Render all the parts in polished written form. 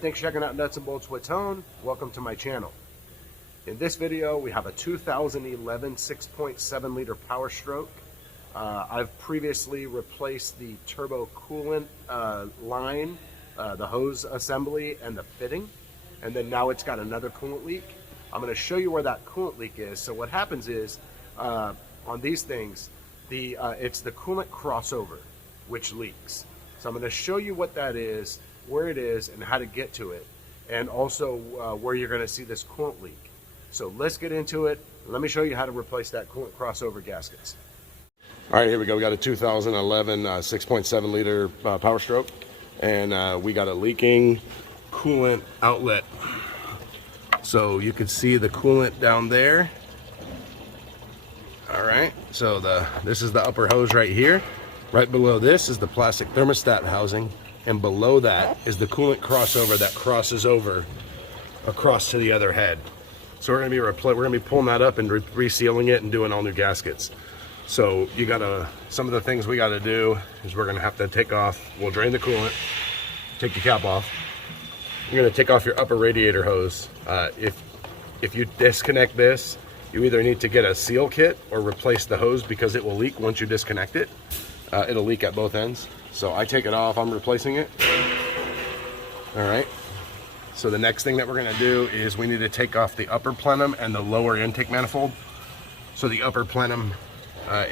thanks for checking out Nuts and Bolts with Tone. Welcome to my channel. In this video, we have a 2011 6.7 liter Powerstroke. I've previously replaced the turbo coolant line, the hose assembly, and the fitting. And then now it's got another coolant leak. I'm going to show you where that coolant leak is. So what happens is, on these things, it's the coolant crossover which leaks. So I'm going to show you what that is, where it is, and how to get to it, and also where you're going to see this coolant leak. So let's get into it. Let me show you how to replace that coolant crossover gaskets. All right, here we go. We got a 2011 6.7 liter Powerstroke, and we got a leaking coolant outlet. So you can see the coolant down there. All right, so this is the upper hose right here. Right below this is the plastic thermostat housing, and below that is the coolant crossover that crosses over across to the other head. So we're gonna be pulling that up and resealing it and doing all new gaskets. So some of the things we gotta do is we're gonna have to take off. We'll drain the coolant, take the cap off. You're gonna take off your upper radiator hose. If you disconnect this, you either need to get a seal kit or replace the hose because it will leak once you disconnect it. It'll leak at both ends. So I take it off, I'm replacing it. All right. So the next thing that we're gonna do is we need to take off the upper plenum and the lower intake manifold. So the upper plenum,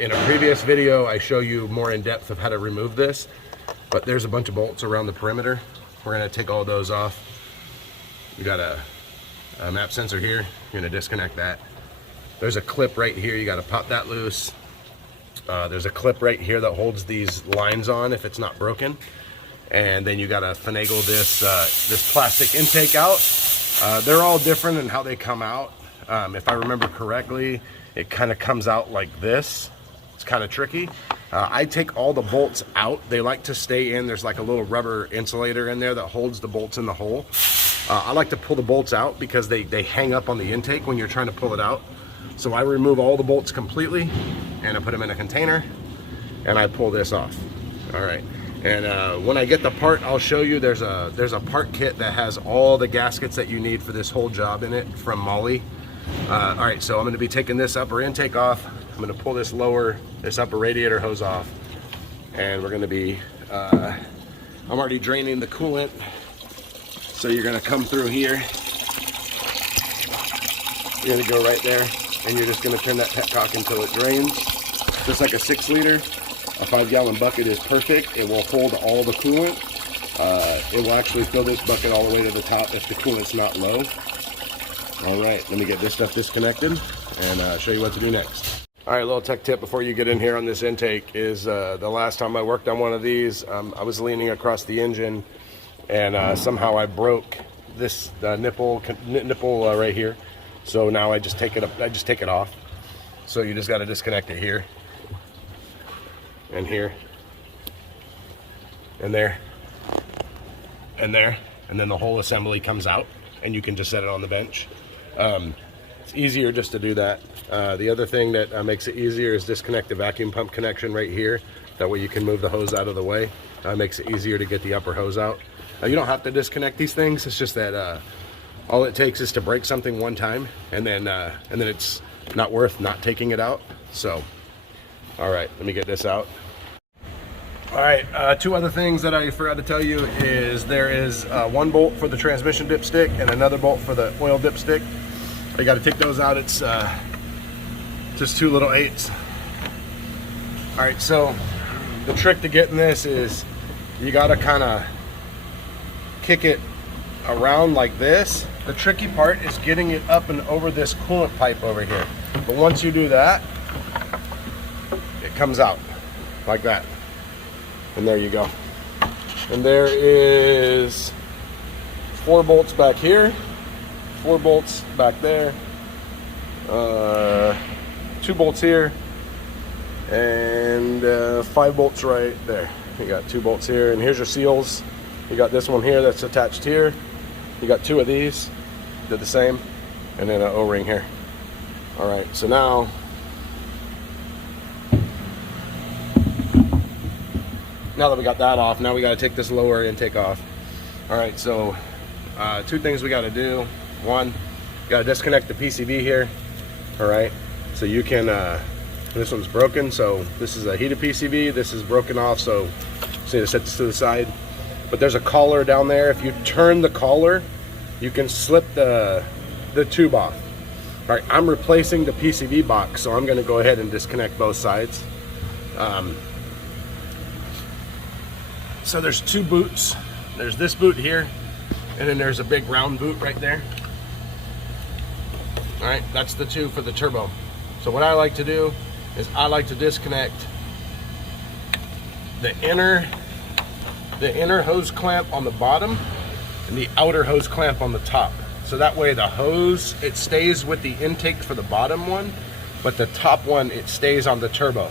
in a previous video, I show you more in depth of how to remove this, but there's a bunch of bolts around the perimeter. We're gonna take all those off. We got a map sensor here. You're gonna disconnect that. There's a clip right here, you gotta pop that loose. There's a clip right here that holds these lines on if it's not broken. And then you gotta finagle this plastic intake out. They're all different in how they come out. If I remember correctly, it kind of comes out like this. It's kind of tricky. I take all the bolts out. They like to stay in. There's like a little rubber insulator in there that holds the bolts in the hole. I like to pull the bolts out because they hang up on the intake when you're trying to pull it out. So I remove all the bolts completely and I put them in a container and I pull this off. All right. And when I get the part, I'll show you. There's a part kit that has all the gaskets that you need for this whole job in it from Molly. All right, so I'm going to be taking this upper intake off. I'm going to pull this upper radiator hose off, and we're going to be. I'm already draining the coolant, so you're going to come through here. You're going to go right there, and you're just going to turn that petcock until it drains. Just like a 6 liter. A 5-gallon bucket is perfect. It will hold all the coolant. It will actually fill this bucket all the way to the top if the coolant's not low. All right, let me get this stuff disconnected and show you what to do next. All right, a little tech tip before you get in here on this intake is the last time I worked on one of these, I was leaning across the engine and somehow I broke this nipple right here. So now I just take it off. So you just got to disconnect it here. And here, and there, and there, and then the whole assembly comes out, and you can just set it on the bench. It's easier just to do that. The other thing that makes it easier is disconnect the vacuum pump connection right here. That way you can move the hose out of the way. Makes it easier to get the upper hose out. You don't have to disconnect these things. It's just that all it takes is to break something one time, and then it's not worth not taking it out. So. All right, let me get this out. All right, two other things that I forgot to tell you is there is one bolt for the transmission dipstick and another bolt for the oil dipstick. You got to take those out. It's just 2 little 8s. All right, so the trick to getting this is you got to kind of kick it around like this. The tricky part is getting it up and over this coolant pipe over here. But once you do that, it comes out like that, and there you go. And there is 4 bolts back here, 4 bolts back there, 2 bolts here, and 5 bolts right there. You got 2 bolts here, and here's your seals. You got this one here that's attached here. You got 2 of these, did the same, and then an O-ring here. All right, so now that we got that off, now we got to take this lower intake off. All right, so Two things we got to do. One, got to disconnect the PCB here. All right, so you can, this one's broken, so this is a heated PCB, this is broken off, so just need to set this to the side. But there's a collar down there. If you turn the collar, you can slip the tube off. All right, I'm replacing the PCB box, so I'm gonna go ahead and disconnect both sides. So there's two boots. There's this boot here, and then there's a big round boot right there. All right, that's the two for the turbo. So what I like to do is I like to disconnect the inner hose clamp on the bottom and the outer hose clamp on the top. So that way the hose, it stays with the intake for the bottom one, but the top one, it stays on the turbo.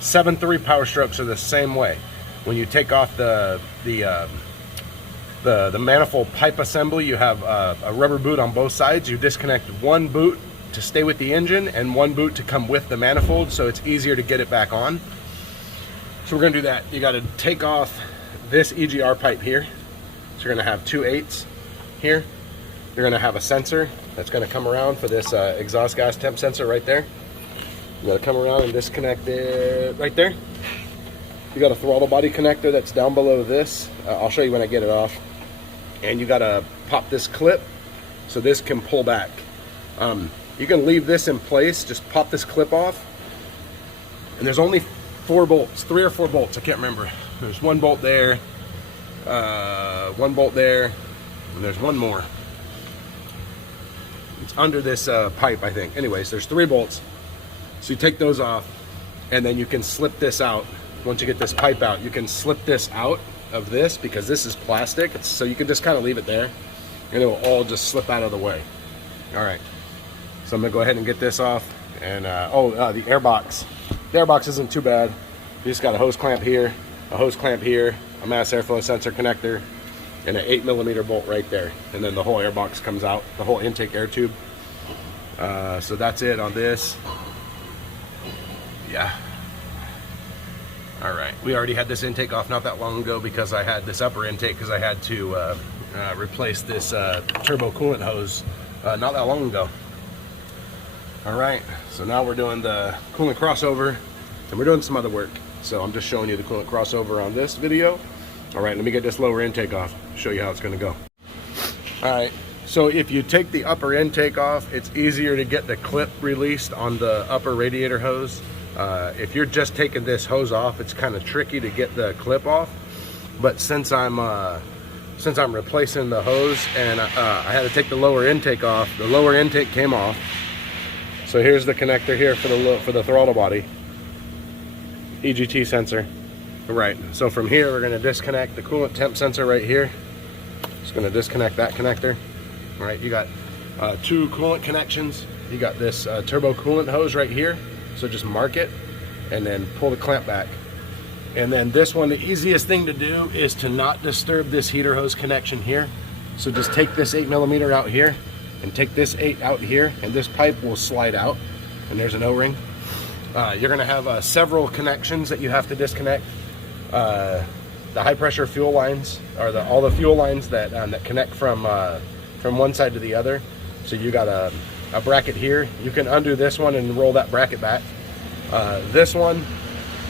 7.3 Powerstrokes are the same way. When you take off the manifold pipe assembly, you have a rubber boot on both sides. You disconnect one boot to stay with the engine and one boot to come with the manifold, so it's easier to get it back on. So we're gonna do that. You gotta take off this EGR pipe here. So you're gonna have 2 8s here. You're gonna have a sensor that's gonna come around for this exhaust gas temp sensor right there. You gotta come around and disconnect it right there. You got a throttle body connector that's down below this. I'll show you when I get it off. And you gotta pop this clip so this can pull back. You can leave this in place, just pop this clip off. And there's only 4 bolts, 3 or 4 bolts, I can't remember. There's 1 bolt there, 1 bolt there, and there's 1 more. It's under this pipe, I think. Anyways, there's 3 bolts. So you take those off, and then you can slip this out. Once you get this pipe out, you can slip this out of this because this is plastic. So you can just kind of leave it there, and it will all just slip out of the way. All right. So I'm gonna go ahead and get this off. And the air box. The air box isn't too bad. You just got a hose clamp here, a hose clamp here, a mass airflow sensor connector, and an 8mm bolt right there. And then the whole air box comes out, the whole intake air tube. So that's it on this. Yeah. All right, we already had this intake off not that long ago because I had this upper intake because I had to replace this turbo coolant hose not that long ago. All right, so now we're doing the coolant crossover and we're doing some other work. So I'm just showing you the coolant crossover on this video. All right, let me get this lower intake off, show you how it's gonna go. All right, so if you take the upper intake off, it's easier to get the clip released on the upper radiator hose. If you're just taking this hose off, it's kind of tricky to get the clip off. But since I'm replacing the hose and I had to take the lower intake off, the lower intake came off. So here's the connector here for the throttle body, EGT sensor. All right, so from here we're going to disconnect the coolant temp sensor right here. Just going to disconnect that connector. All right, you got 2 coolant connections. You got this turbo coolant hose right here. So just mark it and then pull the clamp back. And then this one, the easiest thing to do is to not disturb this heater hose connection here. So just take this 8mm out here and take this 8 out here, and this pipe will slide out. And there's an O-ring. You're gonna have several connections that you have to disconnect. The high pressure fuel lines, or all the fuel lines that connect from one side to the other. So you got a bracket here. You can undo this one and roll that bracket back. This one,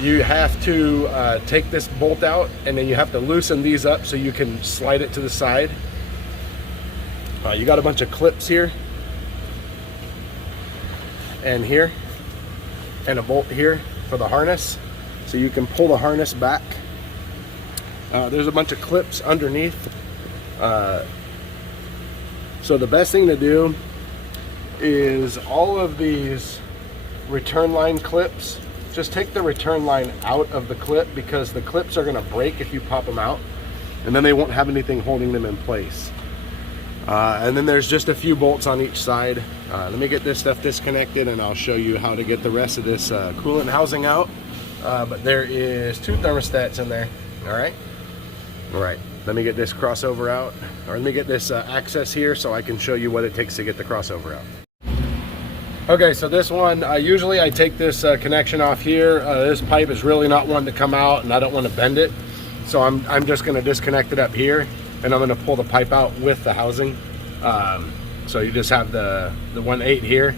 you have to take this bolt out, and then you have to loosen these up so you can slide it to the side. You got a bunch of clips here and here, and a bolt here for the harness, so you can pull the harness back. There's a bunch of clips underneath. So the best thing to do is all of these return line clips, just take the return line out of the clip, because the clips are going to break if you pop them out, and then they won't have anything holding them in place. And then there's just a few bolts on each side. Let me get this stuff disconnected and I'll show you how to get the rest of this coolant housing out. But there is 2 thermostats in there. All right, let me get this crossover out, or let me get this access here so I can show you what it takes to get the crossover out. Okay, so this one, usually I take this connection off here. This pipe is really not one to come out, and I don't want to bend it. So I'm just going to disconnect it up here, and I'm going to pull the pipe out with the housing. So you just have the 1/8 here,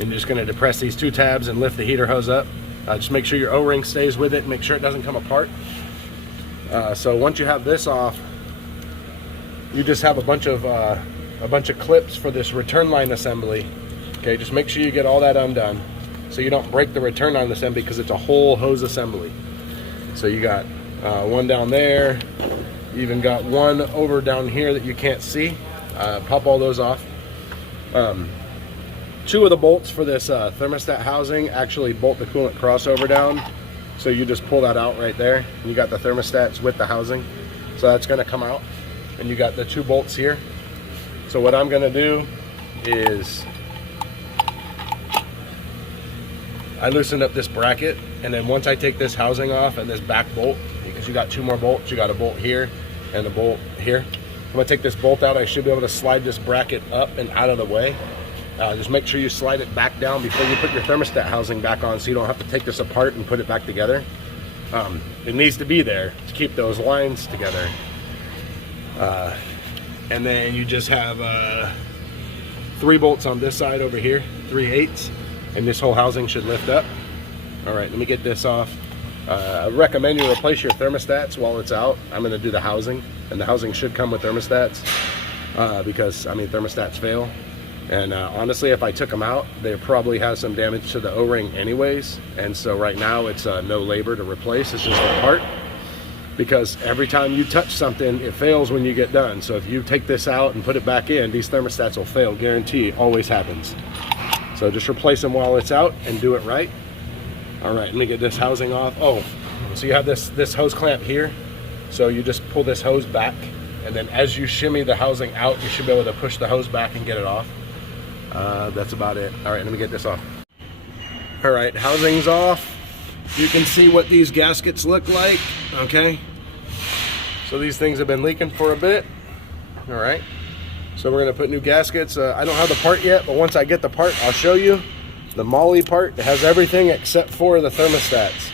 and you're just going to depress these 2 tabs and lift the heater hose up. Just make sure your O-ring stays with it, make sure it doesn't come apart. So once you have this off, you just have a bunch of clips for this return line assembly. Okay, just make sure you get all that undone so you don't break the return line assembly, because it's a whole hose assembly. So you got one down there, you even got one over down here that you can't see. Pop all those off. 2 of the bolts for this thermostat housing actually bolt the coolant crossover down, so you just pull that out right there. You got the thermostats with the housing, so that's going to come out, and you got the 2 bolts here. So what I'm going to do is I loosened up this bracket, and then once I take this housing off and this back bolt, because you got 2 more bolts, you got a bolt here and a bolt here. I'm going to take this bolt out. I should be able to slide this bracket up and out of the way. Just make sure you slide it back down before you put your thermostat housing back on, so you don't have to take this apart and put it back together. It needs to be there to keep those lines together. And then you just have 3 bolts on this side over here, 3/8, and this whole housing should lift up. All right, let me get this off. I recommend you replace your thermostats while it's out. I'm going to do the housing, and the housing should come with thermostats, because I mean thermostats fail. And honestly, if I took them out, they probably have some damage to the O-ring anyways. And so right now it's no labor to replace, it's just a part. Because every time you touch something, it fails when you get done. So if you take this out and put it back in, these thermostats will fail, guarantee, always happens. So just replace them while it's out and do it right. All right, let me get this housing off. Oh, so you have this hose clamp here. So you just pull this hose back, and then as you shimmy the housing out, you should be able to push the hose back and get it off. That's about it. All right, let me get this off. All right, housing's off. You can see what these gaskets look like, okay? So these things have been leaking for a bit. All right, so we're gonna put new gaskets. I don't have the part yet, but once I get the part, I'll show you. The Molly part, it has everything except for the thermostats.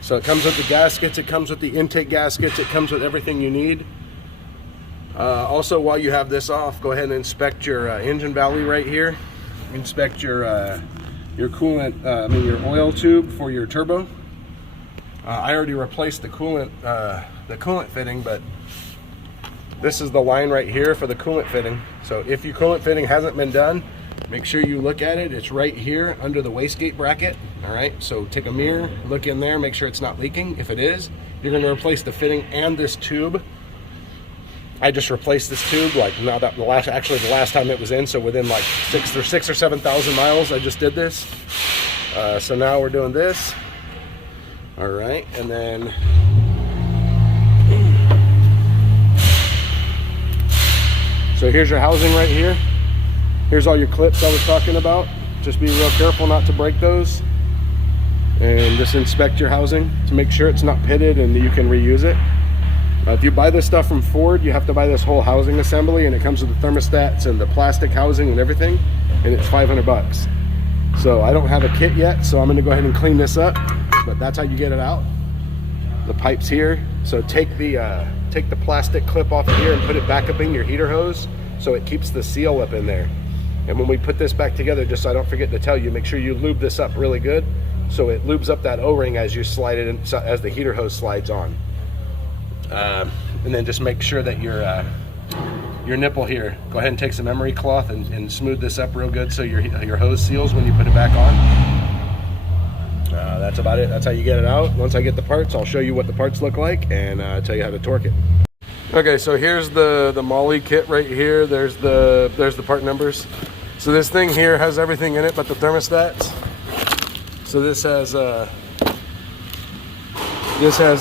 So it comes with the gaskets, it comes with the intake gaskets, it comes with everything you need. Also, while you have this off, go ahead and inspect your engine valley right here. Inspect your coolant, your oil tube for your turbo. I already replaced the coolant fitting, but this is the line right here for the coolant fitting. So if your coolant fitting hasn't been done, make sure you look at it. It's right here under the wastegate bracket. All right, so take a mirror, look in there, make sure it's not leaking. If it is, you're going to replace the fitting and this tube. I just replaced this tube like now that the last time it was in, so within like 6 or 7,000 miles I just did this. So now we're doing this. All right, and then so here's your housing right here. Here's all your clips I was talking about. Just be real careful not to break those, and just inspect your housing to make sure it's not pitted and you can reuse it. If you buy this stuff from Ford, you have to buy this whole housing assembly, and it comes with the thermostats and the plastic housing and everything, and it's 500 bucks. So I don't have a kit yet, so I'm going to go ahead and clean this up, but that's how you get it out. The pipe's here, so take the plastic clip off of here and put it back up in your heater hose so it keeps the seal up in there. And when we put this back together, just so I don't forget to tell you, make sure you lube this up really good so it lubes up that O-ring as you slide it in, as the heater hose slides on. And then just make sure that your nipple here, go ahead and take some emery cloth and smooth this up real good so your hose seals when you put it back on. That's about it. That's how you get it out. Once I get the parts, I'll show you what the parts look like and tell you how to torque it. Okay, so here's the Molly kit right here. There's the part numbers. So this thing here has everything in it but the thermostats. So this has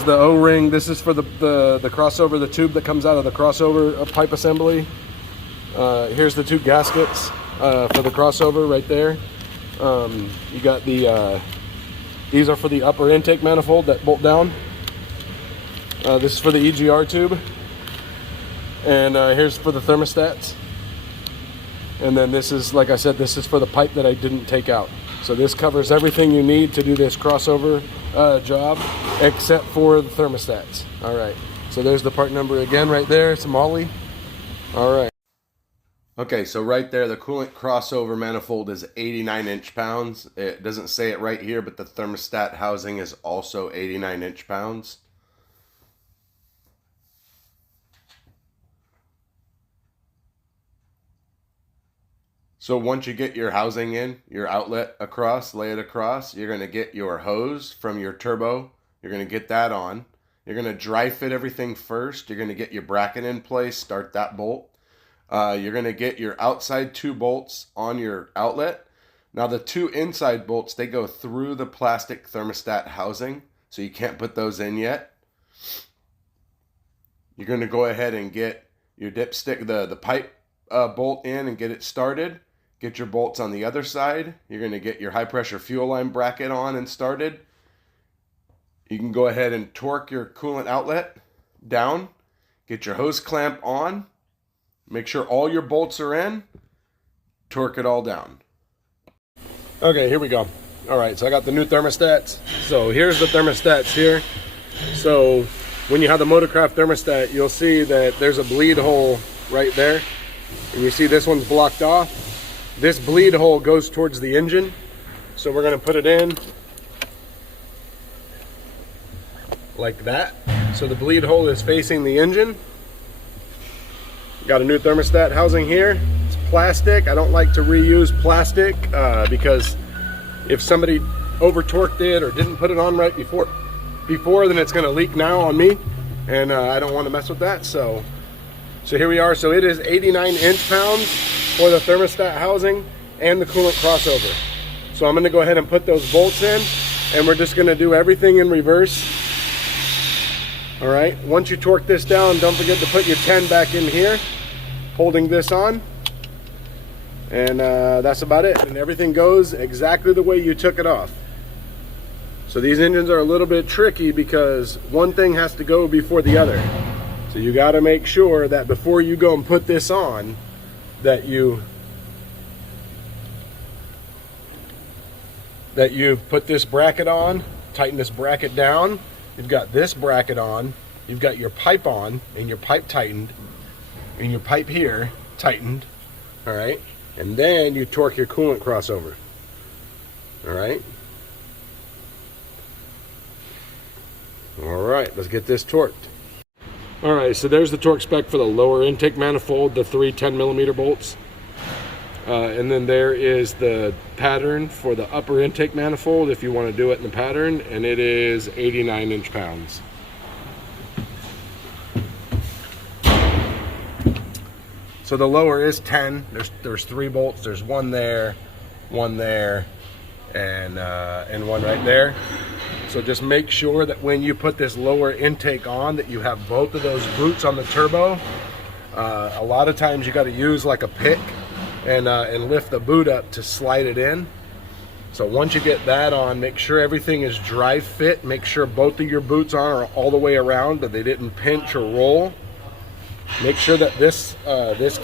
the O-ring. This is for the crossover, the tube that comes out of the crossover pipe assembly. Here's the 2 gaskets for the crossover right there. You got these are for the upper intake manifold that bolt down. This is for the EGR tube. And here's for the thermostats. And then this is, like I said, this is for the pipe that I didn't take out. So this covers everything you need to do this crossover job, except for the thermostats. All right. So there's the part number again right there. It's a Molly. All right. Okay, so right there, the coolant crossover manifold is 89 inch-pounds. It doesn't say it right here, but the thermostat housing is also 89 inch-pounds. So once you get your housing in, your outlet across, lay it across, you're going to get your hose from your turbo. You're going to get that on. You're going to dry fit everything first. You're going to get your bracket in place, start that bolt. You're going to get your outside 2 bolts on your outlet. Now the 2 inside bolts, they go through the plastic thermostat housing, so you can't put those in yet. You're going to go ahead and get your dipstick, the pipe bolt in and get it started. Get your bolts on the other side. You're going to get your high pressure fuel line bracket on and started. You can go ahead and torque your coolant outlet down. Get your hose clamp on. Make sure all your bolts are in. Torque it all down. Okay, here we go. All right, so I got the new thermostats. So here's the thermostats here. So when you have the Motorcraft thermostat, you'll see that there's a bleed hole right there. And you see this one's blocked off. This bleed hole goes towards the engine. So we're gonna put it in like that. So the bleed hole is facing the engine. Got a new thermostat housing here. It's plastic. I don't like to reuse plastic because if somebody over torqued it or didn't put it on right before, then it's gonna leak now on me. And I don't wanna mess with that. So here we are. So it is 89 inch-pounds for the thermostat housing and the coolant crossover. So I'm going to go ahead and put those bolts in, and we're just going to do everything in reverse. All right. Once you torque this down, don't forget to put your 10 back in here, holding this on. And that's about it. And everything goes exactly the way you took it off. So these engines are a little bit tricky because one thing has to go before the other. So you got to make sure that before you go and put this on, that you put this bracket on, tighten this bracket down. You've got this bracket on, you've got your pipe on, and your pipe tightened, and your pipe here tightened. All right, and then you torque your coolant crossover. All right. All right, let's get this torqued. All right, so there's the torque spec for the lower intake manifold, the 3 10mm bolts. And then there is the pattern for the upper intake manifold if you want to do it in the pattern, and it is 89 inch-pounds. So the lower is 10. There's 3 bolts. There's one there, and one right there. So just make sure that when you put this lower intake on that you have both of those boots on the turbo. A lot of times you got to use like a pick and lift the boot up to slide it in. So once you get that on, make sure everything is dry fit. Make sure both of your boots are all the way around, that they didn't pinch or roll. Make sure that this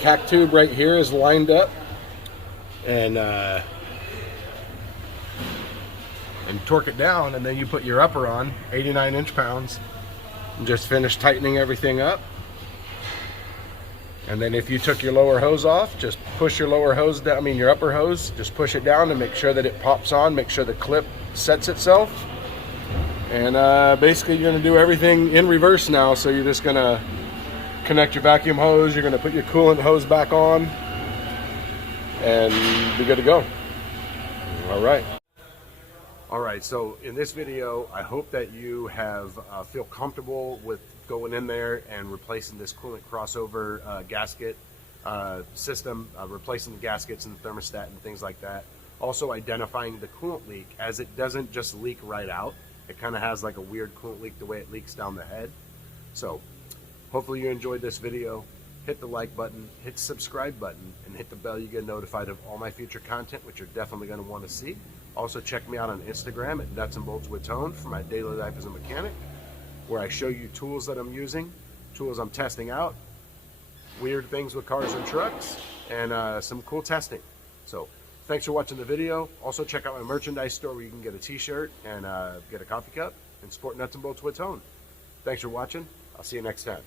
cac tube right here is lined up, and torque it down, and then you put your upper on, 89 inch-pounds, and just finish tightening everything up. And then if you took your lower hose off, just push your lower hose down, your upper hose, just push it down to make sure that it pops on, make sure the clip sets itself. And basically you're gonna do everything in reverse now. So you're just gonna connect your vacuum hose, you're gonna put your coolant hose back on, and be good to go. All right. All right, so in this video, I hope that you have feel comfortable with going in there and replacing this coolant crossover gasket system, replacing the gaskets and the thermostat and things like that. Also identifying the coolant leak, as it doesn't just leak right out. It kind of has like a weird coolant leak the way it leaks down the head. So hopefully you enjoyed this video. Hit the like button, hit the subscribe button, and hit the bell. You get notified of all my future content, which you're definitely going to want to see. Also check me out on Instagram at Nuts and Bolts with Tone for my daily life as a mechanic, where I show you tools that I'm using, tools I'm testing out, weird things with cars and trucks, and some cool testing. So thanks for watching the video. Also check out my merchandise store where you can get a t-shirt and get a coffee cup and support Nuts and Bolts with Tone. Thanks for watching. I'll see you next time.